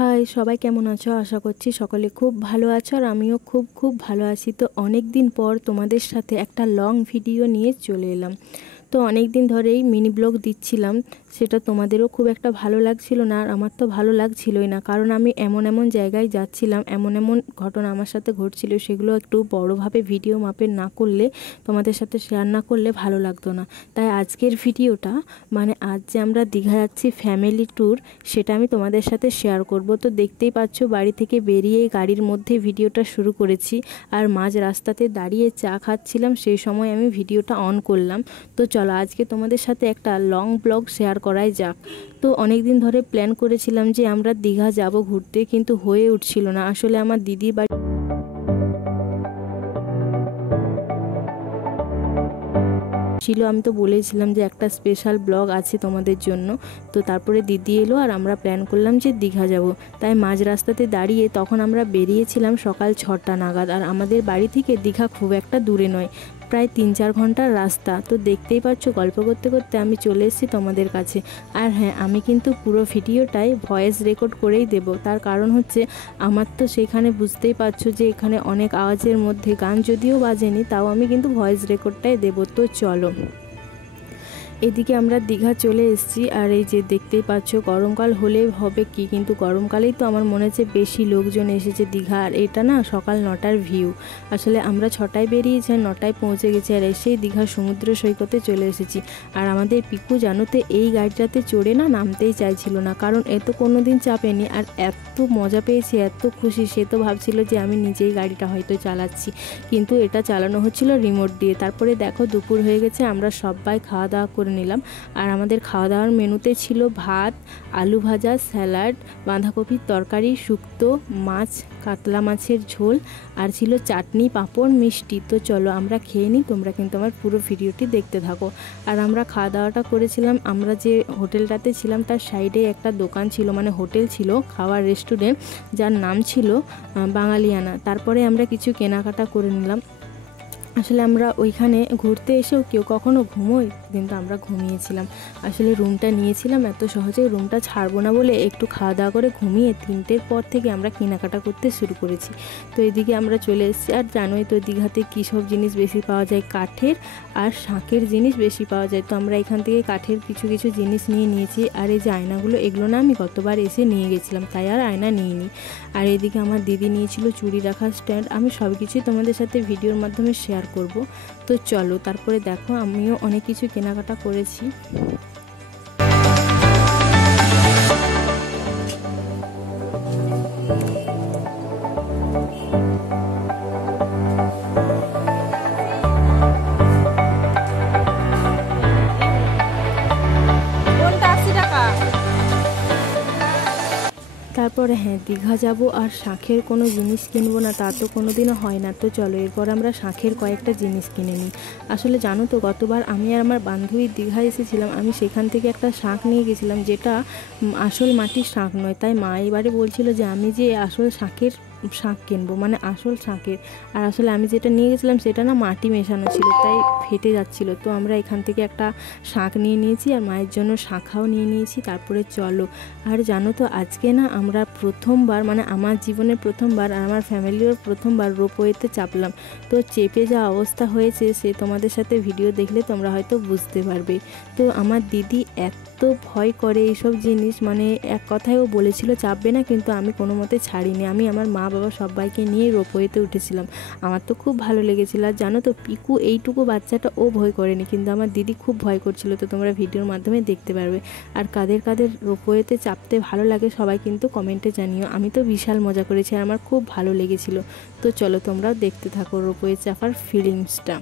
High, সবাই কেমন আছো? আশা করছি সকলে খুব ভালো আছো আর আমিও খুব ভালো আছি। তো অনেক দিন পর তোমাদের সাথে একটা লং ভিডিও নিয়ে চলে এলাম। তো অনেক দিন ধরেই মিনি ব্লগ দিচ্ছিলাম, সেটা তোমাদেরও খুব একটা ভালো লাগছিল না আর আমার তো ভালো লাগছিলই না, কারণ আমি এমন জায়গায় যাচ্ছিলাম, এমন ঘটনা আমার সাথে ঘটছিল, সেগুলো একটু বড়োভাবে ভিডিও মাপের না করলে, তোমাদের সাথে শেয়ার না করলে ভালো লাগতো না। তাই আজকের ভিডিওটা মানে আজ যে আমরা দীঘা যাচ্ছি ফ্যামিলি ট্যুর, সেটা আমি তোমাদের সাথে শেয়ার করব। তো দেখতেই পাচ্ছ বাড়ি থেকে বেরিয়ে গাড়ির মধ্যে ভিডিওটা শুরু করেছি আর মাঝ রাস্তাতে দাঁড়িয়ে চা খাচ্ছিলাম, সেই সময় আমি ভিডিওটা অন করলাম। তো চলো আজকে তোমাদের সাথে একটা লং ব্লগ শেয়ার করাই যাক। তো অনেক দিন ধরে প্ল্যান করেছিলাম যে আমরা দীঘা যাব ঘুরতে, কিন্তু হয়ে উঠছিল না। আসলে আমার দিদির বাড়ি ছিল, আমি তো বলেছিলাম যে একটা স্পেশাল ব্লগ আছে তোমাদের জন্য। তো তারপরে দিদি এলো আর আমরা প্ল্যান করলাম যে দীঘা যাব। তাই মাঝ রাস্তাতে দাঁড়িয়ে তখন আমরা বেরিয়েছিলাম সকাল 6টা নাগাদ, আর আমাদের বাড়ি থেকে দীঘা খুব একটা দূরে নয়, প্রায় 3-4 ঘন্টার রাস্তা। তো দেখতেই পাচ্ছ গল্প করতে করতে আমি চলে এসেছি তোমাদের কাছে। আর হ্যাঁ, আমি কিন্তু পুরো ভিডিওটাই ভয়েস রেকর্ড করেই দেব, তার কারণ হচ্ছে আমার তো সেখানে বুঝতেই পারছো যে এখানে অনেক আওয়াজের মধ্যে গান যদিও বাজেনি, তাও আমি কিন্তু ভয়েস রেকর্ডটাই দেব। তো চলো, এদিকে আমরা দীঘা চলে এসেছি আর এই যে দেখতেই পাচ্ছ গরমকাল হলে হবে কি, কিন্তু গরমকালেই তো আমার মনে হচ্ছে বেশি লোকজন এসেছে দীঘা। আর এটা না সকাল 9টার ভিউ। আসলে আমরা 6টায় বেরিয়েছি আর 9টায় পৌঁছে গেছি আর এসেই দীঘা সমুদ্র সৈকতে চলে এসেছি। আর আমাদের পিকু জানো তো এই গাড়িটাতে চড়ে না নামতেই চাইছিল না, কারণ এ তো কোনো দিন চাপেনি আর এত মজা পেয়েছে, এত খুশি, সে তো ভাবছিল যে আমি নিজেই গাড়িটা হয়তো চালাচ্ছি, কিন্তু এটা চালানো হচ্ছিল রিমোট দিয়ে। তারপরে দেখো দুপুর হয়ে গেছে, আমরা সবাই খাওয়া দাওয়া করে নিলাম। আর আমাদের খাওয়া দাওয়ার মেনুতে ছিল ভাত, আলু ভাজা, স্যালাড, বাঁধাকপির তরকারি, শুক্তো, মাছ, কাতলা মাছের ঝোল, আর ছিল চাটনি, পাঁপড়, মিষ্টি। তো চলো আমরা খেয়ে নিই, তোমরা কিন্তু আমার পুরো ভিডিওটি দেখতে থাকো। আর আমরা খাওয়া দাওয়াটা করেছিলাম, আমরা যে হোটেলটাতে ছিলাম তার সাইডে একটা দোকান ছিল, মানে হোটেল ছিল, খাওয়ার রেস্টুরেন্ট, যার নাম ছিল বাঙালিয়ানা। তারপরে আমরা কিছু কেনাকাটা করে নিলাম। আসলে আমরা ওইখানে ঘুরতে এসেও কেউ কখনো ঘুমোই, কিন্তু আমরা ঘুমিয়েছিলাম। আসলে রুমটা নিয়েছিলাম, এত সহজে রুমটা ছাড়বো না বলে একটু খাওয়া দাওয়া করে ঘুমিয়ে 3টের পর থেকে আমরা কেনাকাটা করতে শুরু করেছি। তো এদিকে আমরা চলে এসেছি। আর জানোই তো দীঘাতে কী সব জিনিস বেশি পাওয়া যায়, কাঠের আর শাঁখের জিনিস বেশি পাওয়া যায়। তো আমরা এখান থেকে কাঠের কিছু জিনিস নিয়ে নিয়েছি। আর এই যে আয়নাগুলো, এগুলো না আমি গতবার এসে নিয়ে গেছিলাম, তাই আর আয়না নিইনি। আর এদিকে আমার দিদি নিয়েছিল চুড়ি রাখার স্ট্যান্ড। আমি সব কিছুই তোমাদের সাথে ভিডিওর মাধ্যমে শেয়ার করব। তো চলো তারপরে দেখো আমিও অনেক কিছু কেনাকাটা করেছি। তারপরে হ্যাঁ, দীঘা যাব আর শাঁখের কোনো জিনিস কিনবো না তা তো কোনো দিনও হয় না। তো চলো এরপর আমরা শাঁখের কয়েকটা জিনিস কিনে নিই। আসলে জানো তো গতবার আমি আর আমার বান্ধবী দীঘা এসেছিলাম, আমি সেখান থেকে একটা শাঁখ নিয়ে গেছিলাম, যেটা আসল মাটির শাঁখ নয়। তাই মা এবারে বলছিল যে আমি যে আসল শাঁখের শাঁখ কিনবো, মানে আসল শাঁখের। আর আসলে আমি যেটা নিয়ে গেছিলাম সেটা না মাটি মেশানো ছিল, তাই ফেটে যাচ্ছিল। তো আমরা এখান থেকে একটা শাঁখ নিয়ে নিয়েছি আর মায়ের জন্য শাঁখাও নিয়ে নিয়েছি। তারপরে চলো, আর জানো তো আজকে না আমরা প্রথমবার, মানে আমার জীবনের প্রথমবার আর আমার ফ্যামিলির প্রথমবার রোপওয়েতে চাপলাম। তো চেপে যা অবস্থা হয়েছে সে তোমাদের সাথে ভিডিও দেখলে তোমরা হয়তো বুঝতে পারবে। তো আমার দিদি এত ভয় করে এইসব জিনিস, মানে এক কথায় ও বলেছিল চাপবে না, কিন্তু আমি কোনো মতে ছাড়িনি। আমি আমার মা বাবা সবাইকে নিয়ে রোপওয়েতে উঠেছিলাম। আমার তো খুব ভালো লেগেছিল। আর জানো তো পিকু এইটুকু বাচ্চাটা ও ভয় করেনি, কিন্তু আমার দিদি খুব ভয় করছিল। তো তোমরা ভিডিওর মাধ্যমে দেখতে পারবে। আর কাদের কাদের রোপওয়েতে চাপতে ভালো লাগে সবাই কিন্তু কমেন্টে জানিও। আমি তো বিশাল মজা করেছি আর আমার খুব ভালো লেগেছিল। তো চলো তোমরাও দেখতে থাকো রোপওয়ে চাপার ফিলিংসটা।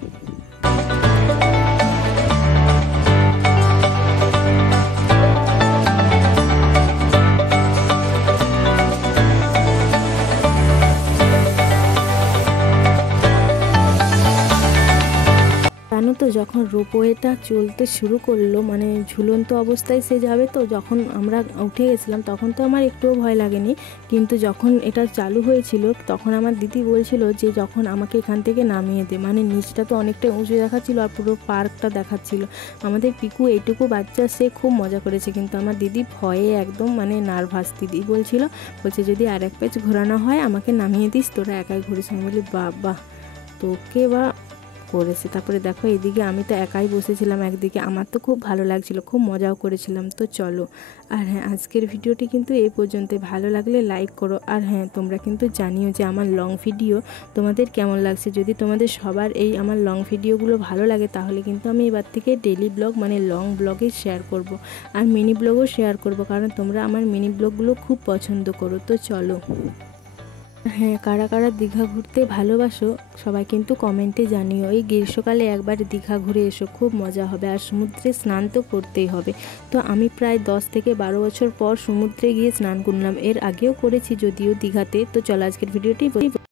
জানো তো যখন রোপওয়েটা চলতে শুরু করলো, মানে ঝুলন্ত অবস্থায় সে যাবে, তো যখন আমরা উঠে গেছিলাম তখন তো আমার একটুও ভয় লাগেনি, কিন্তু যখন এটা চালু হয়েছিল তখন আমার দিদি বলছিল যে যখন আমাকে এখান থেকে নামিয়ে দে, মানে নিচটা তো অনেকটা উঁচু দেখাচ্ছিল আর পুরো পার্কটা দেখাচ্ছিল। আমাদের পিকু এইটুকু বাচ্চা, সে খুব মজা করেছে, কিন্তু আমার দিদি ভয়ে একদম মানে নার্ভাস। দিদি বলছে যদি আর এক প্যাচ ঘোরানো হয় আমাকে নামিয়ে দিস, তোরা একাই ঘুরিস। আমি বলি বাবা তোকে বা করেছে। তারপরে দেখো এদিকে আমি তো একাই বসেছিলাম একদিকে, আমার তো খুব ভালো লাগছিল, খুব মজাও করেছিলাম। তো চলো, আর হ্যাঁ আজকের ভিডিওটি কিন্তু এই পর্যন্ত। ভালো লাগলে লাইক করো, আর হ্যাঁ তোমরা কিন্তু জানিও যে আমার লং ভিডিও তোমাদের কেমন লাগছে। যদি তোমাদের সবার এই আমার লং ভিডিওগুলো ভালো লাগে তাহলে কিন্তু আমি এবার থেকে ডেলি ব্লগ মানে লং ব্লগে শেয়ার করব, আর মিনি ব্লগও শেয়ার করব, কারণ তোমরা আমার মিনি ব্লগগুলো খুব পছন্দ করো। তো চলো, হ্যাঁ কারা কারা দীঘা ঘুরতে ভালোবাসো সবাই কিন্তু কমেন্টে জানিও। এই গ্রীষ্মকালে একবার দীঘা ঘুরে এসো, খুব মজা হবে, আর সমুদ্রে স্নান তো করতেই হবে। তো আমি প্রায় 10 থেকে 12 বছর পর সমুদ্রে গিয়ে স্নান করলাম, এর আগেও করেছি যদিও দীঘাতে। তো চলো আজকের ভিডিওটি